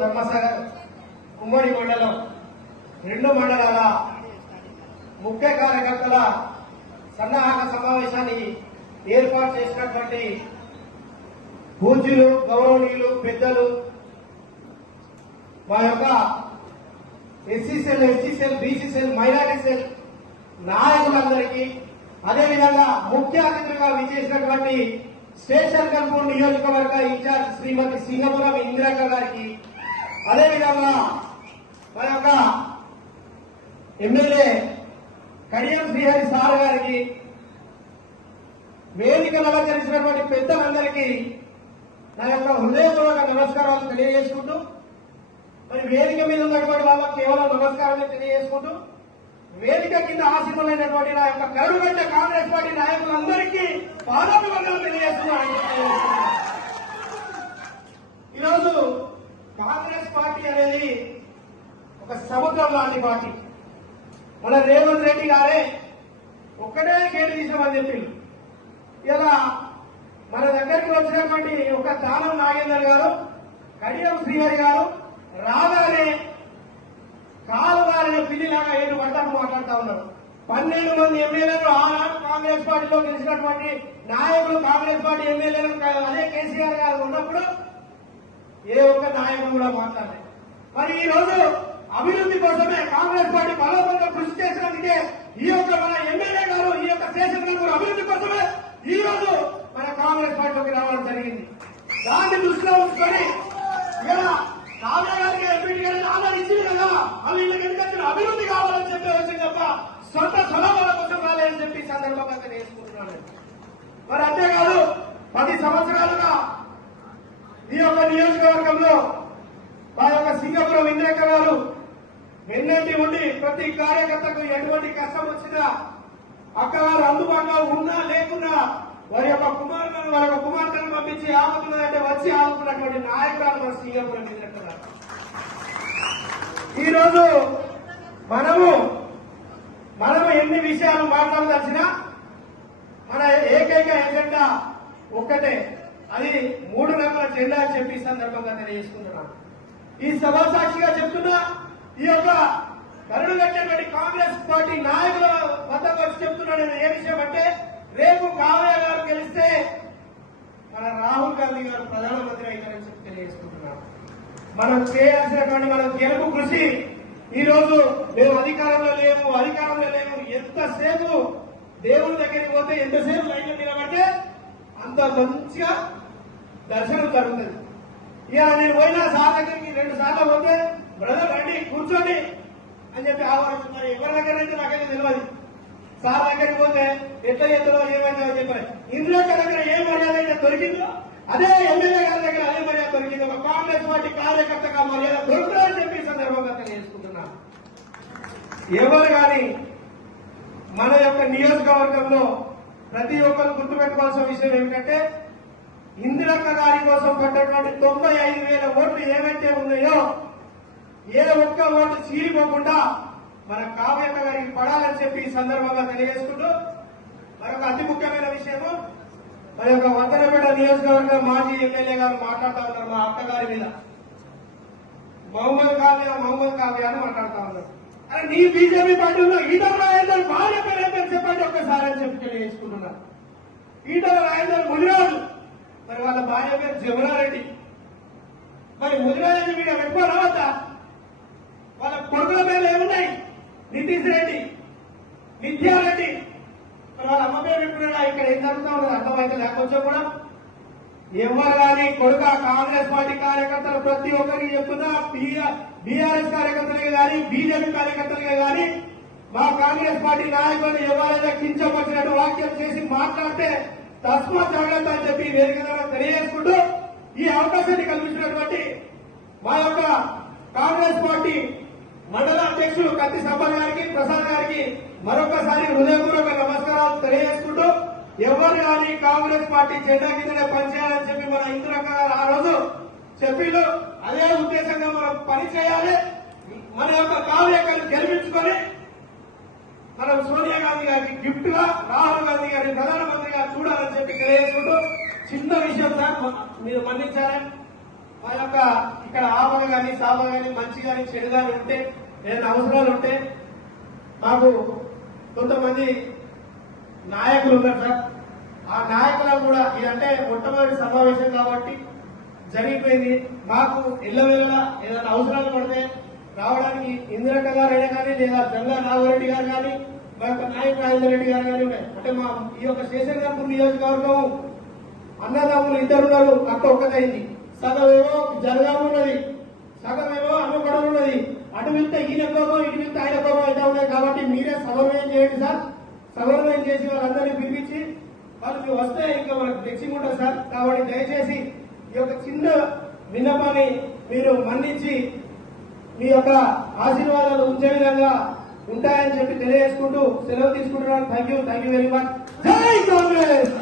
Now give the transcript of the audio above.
ధర్మసాగర్ ఉమ్మడి మండలం రెండు మండలాల ముఖ్య కార్యకర్తల సన్నాహక సమావేశాన్ని ఏర్పాటు చేసినటువంటి పూజ్యులు గౌరవనీయులు పెద్దలు మా యొక్క SC cell ST cell BC cell minority cell నాయకులందరికీ అదేవిధంగా ముఖ్య అతిథులుగా విచ్చేసినటువంటి స్టేషన్ కన్పూర్ నియోజకవర్గ ఇన్ఛార్జ్ శ్రీమతి సింగపురం ఇందిరక్క గారికి అదేవిధంగా మా యొక్క ఎమ్మెల్యే కడియం శ్రీహరి సార్ గారికి వేదికలు అలంకరించినటువంటి పెద్దలందరికీ నా యొక్క హృదయపూర్వక నమస్కారాలు తెలియజేసుకుంటూ మరి వేదిక మీద ఉన్నటువంటి వాళ్ళకి కేవలం నమస్కారాలు తెలియజేసుకుంటూ వేదిక కింద ఆశీర్వలైనటువంటి నా యొక్క కరుడుగడ్డ కాంగ్రెస్ పార్టీ నాయకులందరికీ పాదాభివందనం తెలియజేస్తున్నాను. ఈరోజు కాంగ్రెస్ పార్టీ అనేది ఒక సముద్రం లాంటి పార్టీ. మన రేవంత్ రెడ్డి గారే ఒక్కటే గేటు తీసామని చెప్పిండు. ఇలా మన దగ్గరికి వచ్చినటువంటి ఒక దానం నాగేందర్ గారు కడియం శ్రీహరి గారు రాగానే కాలువారిని పిల్లిలాగా ఏడు పడ్డారు మాట్లాడుతూ ఉన్నారు. పన్నెండు మంది ఎమ్మెల్యేలు ఆనాడు కాంగ్రెస్ పార్టీలో గెలిచినటువంటి నాయకులు కాంగ్రెస్ పార్టీ ఎమ్మెల్యేలు అదే కేసీఆర్ గారు ఉన్నప్పుడు ఏ ఒక్క నాయకుడు కూడా మాట్లాడలేదు. మరి ఈ రోజు అభివృద్ధి కోసమే కాంగ్రెస్ పార్టీ బలోపంగా కృషి చేసినందుకే ఈ యొక్క మన ఎమ్మెల్యే గారు ఈ యొక్క శేషన్ గారు అభివృద్ధి కోసమే ఈ రోజు మన కాంగ్రెస్ పార్టీలోకి రావడం జరిగింది. దాన్ని దృష్టిలో ఉంచుకొని ఇలా కావ్య గారికి ఎంపీ గారిని ఆధార్ ఇచ్చింది కదా అవి వీళ్ళకి ఎందుకంటే అభివృద్ధి కావాలని చెప్పి వచ్చింది తప్ప సొంత సలహాల కోసం రాలేదని చెప్పి సందర్భంగా తెలియజేసుకుంటున్నాను మరి అంతేకాదు పది సంవత్సరాలుగా ఈ యొక్క నియోజకవర్గంలో మా యొక్క సింగపురం ఇంద్రక గారు వెన్నంటి ఉండి ప్రతి కార్యకర్తకు ఎటువంటి కష్టం వచ్చినా అక్క వారు అందుబాటులో ఉన్నా లేకున్నా వారి యొక్క కుమారులను వారి యొక్క కుమార్తెను పంపించి ఆపుతున్నదంటే వచ్చి ఆపుతున్నటువంటి నాయకురాలు మన సింగపురం ఇంద్రక ఈరోజు మనము మనము ఎన్ని విషయాలు మాట్లాడదలిచినా మన ఏకైక ఎజెండా ఒక్కటే. జెండా అని చెప్పి ఈ సందర్భంగా తెలియజేసుకుంటున్నాను. ఈ సభా సాక్షిగా చెప్తున్నా ఈ యొక్క కరుడు కట్టినటువంటి కాంగ్రెస్ పార్టీ నాయకుల మత వచ్చి చెప్తున్నాను ఏ విషయం అంటే రేపు కావ్య గారు గెలిస్తే మన రాహుల్ గాంధీ గారు ప్రధానమంత్రి అవుతారని చెప్పి తెలియజేసుకుంటున్నాను. మనం చేయాల్సినటువంటి మన గెలుపు కృషి ఈ రోజు మేము అధికారంలో లేము అధికారంలో లేము ఎంతసేపు దేవుని దగ్గరికి పోతే ఎంతసేపు లైన్లో నిలబడితే అంత మంచిగా దర్శనం జరుగుతుంది. ఇక నేను పోయినా సార్ దగ్గరికి రెండు సార్లు పోతే బ్రదర్ రండి కూర్చోండి అని చెప్పి ఆహ్వానిస్తున్నారు. ఎవరి దగ్గర అయితే నాకైతే తెలియదు సార్ దగ్గరికి పోతే ఎట్లా ఎత్తులో ఏమైందో చెప్పారు. ఇందులో దగ్గర ఏ మర్యాద అయితే దొరికిందో అదే ఎమ్మెల్యే గారి దగ్గర అదే మర్యాద దొరికింది. ఒక కాంగ్రెస్ పార్టీ కార్యకర్తగా మర్యాద దొరుకుతుందని చెప్పి సందర్భంగా తెలియజేసుకుంటున్నా. ఎవరు కానీ మన యొక్క నియోజకవర్గంలో ప్రతి ఒక్కరు గుర్తుపెట్టుకోవాల్సిన విషయం ఏమిటంటే ఇందిరక్క గారి కోసం పడ్డటువంటి తొంభై ఐదు వేల ఓట్లు ఏవైతే ఉన్నాయో ఏ ఒక్క ఓటు చీలిపోకుండా మన కావ్యక్క గారికి పడాలని చెప్పి ఈ సందర్భంగా తెలియజేసుకుంటూ మరొక అతి ముఖ్యమైన విషయము మరి యొక్క వంతనపేట నియోజకవర్గ మాజీ ఎమ్మెల్యే గారు మాట్లాడుతూ ఉన్నారు మా అక్క గారి మీద. మహమ్మద్ కావ్య మహమ్మద్ కావ్య అని మాట్లాడుతూ ఉన్నారు. అరే నీ బీజేపీ పార్టీలో ఈటల రాజేందర్ భార్య పేరు చెప్పండి ఒక్కసారి అని చెప్పి తెలియజేసుకుంటున్నారు ఈటల రాజేందర్ ముదిరాజు మరి వాళ్ళ భార్య పేరు జమునారెడ్డి మరి ముదిరాజు మీద ఎక్కువ రావద్దా. వాళ్ళ కొడుకుల పేర్లు ఏమున్నాయి? నితీష్ రెడ్డి నిత్యారెడ్డి మరి వాళ్ళ అమ్మ పేరు ఎప్పుడైనా ఇక్కడ ఏం జరుగుతా ఉన్నది? అర్థమైతే లేకపోతే కూడా ఎవరు కానీ కొడుక కాంగ్రెస్ పార్టీ కార్యకర్తలు ప్రతి ఒక్కరికి చెప్తున్నా బీఆర్ఎస్ కార్యకర్తలే కానీ బీజేపీ కార్యకర్తలే కానీ మా కాంగ్రెస్ పార్టీ నాయకులను ఎవరైనా కించపరిచినట్టు వాక్యం చేసి మాట్లాడితే తస్మా జాగ్రత్త అని చెప్పి వేదిక చేసుకుంటూ ఈ అవకాశాన్ని కల్పించినటువంటి మా యొక్క కాంగ్రెస్ పార్టీ మండల అధ్యక్షులు కత్తి సంపల్ గారికి ప్రసాద్ గారికి మరొకసారి హృదయపూర్వక నమస్కారాలు తెలియజేసుకుంటూ ఎవరు కానీ కాంగ్రెస్ పార్టీ జెండా కిందనే పనిచేయాలని చెప్పి మన ఇందిరక్క గారు ఆ రోజు చెప్పిండు అదే ఉద్దేశంగా మనం పని చేయాలి. మన యొక్క కార్యకర్తలు గెలిపించుకొని మనం సోనియా గాంధీ గారికి గిఫ్ట్గా రాహుల్ గాంధీ గారిని ప్రధానమంత్రిగా చూడాలని చెప్పి తెలియజేసుకుంటూ చిన్న విషయం సార్ మీరు మన్నించారా? మా యొక్క ఇక్కడ ఆపద కానీ సాప కానీ మంచి కానీ చెడు కానీ ఉంటే ఏదైనా అవసరాలు ఉంటే మాకు కొంతమంది నాయకులు ఉన్నారు సార్. ఆ నాయకుల కూడా ఇదంటే మొట్టమొదటి సమావేశం కాబట్టి జరిగిపోయింది. మాకు ఇళ్ళవేళ ఏదైనా అవసరాలు పడితే రావడానికి ఇందిరక్క గారు అయినా కానీ లేదా జంగా నాగరెడ్డి గారు కానీ మా యొక్క నాయకు రాజేంద్ర రెడ్డి గారు కానీ ఉన్నాయి అంటే మా ఈ యొక్క శేషన్ గారు నియోజకవర్గం అన్నదమ్ములు ఇద్దరు ఉన్నారు అక్క ఒక్కదైంది సగమేమో ఏమో జనగామ ఉన్నది సగమేమో అమ్మకడం ఉన్నది అటు వెళ్తే ఈయన కోపం ఇటు వెళ్తే ఆయన కోపం అయితే ఉన్నాయి కాబట్టి మీరే సమన్వయం చేయండి సార్. సమన్వయం చేసి వాళ్ళందరినీ పిలిపించి వాళ్ళు వస్తే ఇంకా మనకు ఫ్లెక్సింగ్ ఉంటుంది సార్. కాబట్టి దయచేసి ఈ యొక్క చిన్న విన్నపాన్ని మీరు మన్నించి మీ యొక్క ఆశీర్వాదాలు ఉంచే విధంగా ఉంటాయని చెప్పి తెలియజేసుకుంటూ సెలవు తీసుకుంటున్నాను. Thank you thank you very much జై కాంగ్రెస్!